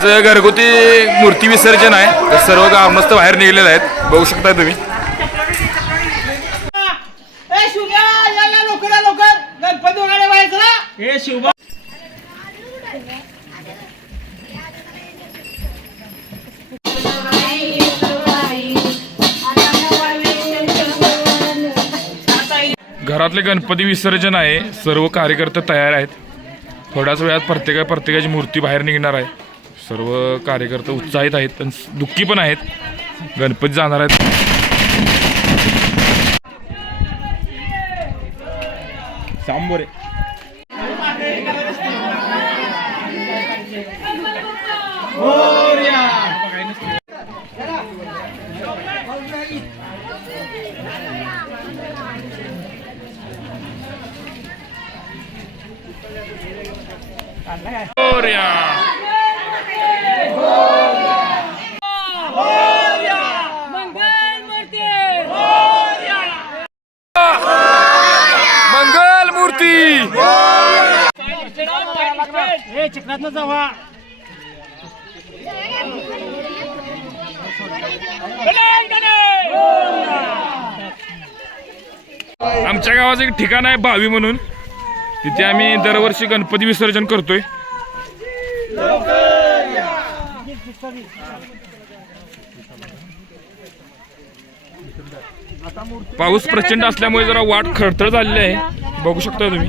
घरगुती मूर्ती विसर्जन आहे. तर सर्व गाव मस्त बाहेर निघलेले आहेत. बघू शकता तुम्ही. घरातले गणपती विसर्जन आहे. सर्व कार्यकर्ते तयार आहेत. थोड्याच वेळात प्रत्येका प्रत्येकाची मूर्ती बाहेर निघणार आहे. सर्व कार्यकर्ते उत्साहित आहेत पण दुःखी पण आहेत. गणपती जाणार आहेत. सांबोरे. मोरया. मंगल मूर्ती हे चिकनात जावा आमच्या गावाचं एक ठिकाण आहे भावी म्हणून. तिथे आम्ही दरवर्षी गणपती विसर्जन करतोय. पाऊस प्रचंड असल्यामुळे जरा वाट खडतर झालेली आहे. बघू शकता तुम्ही.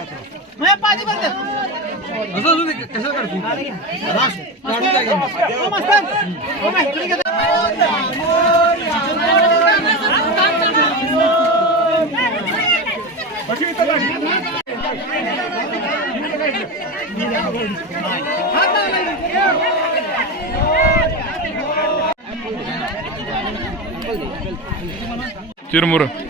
पाठवतो आणि कोणाला पाहिजे खोबरं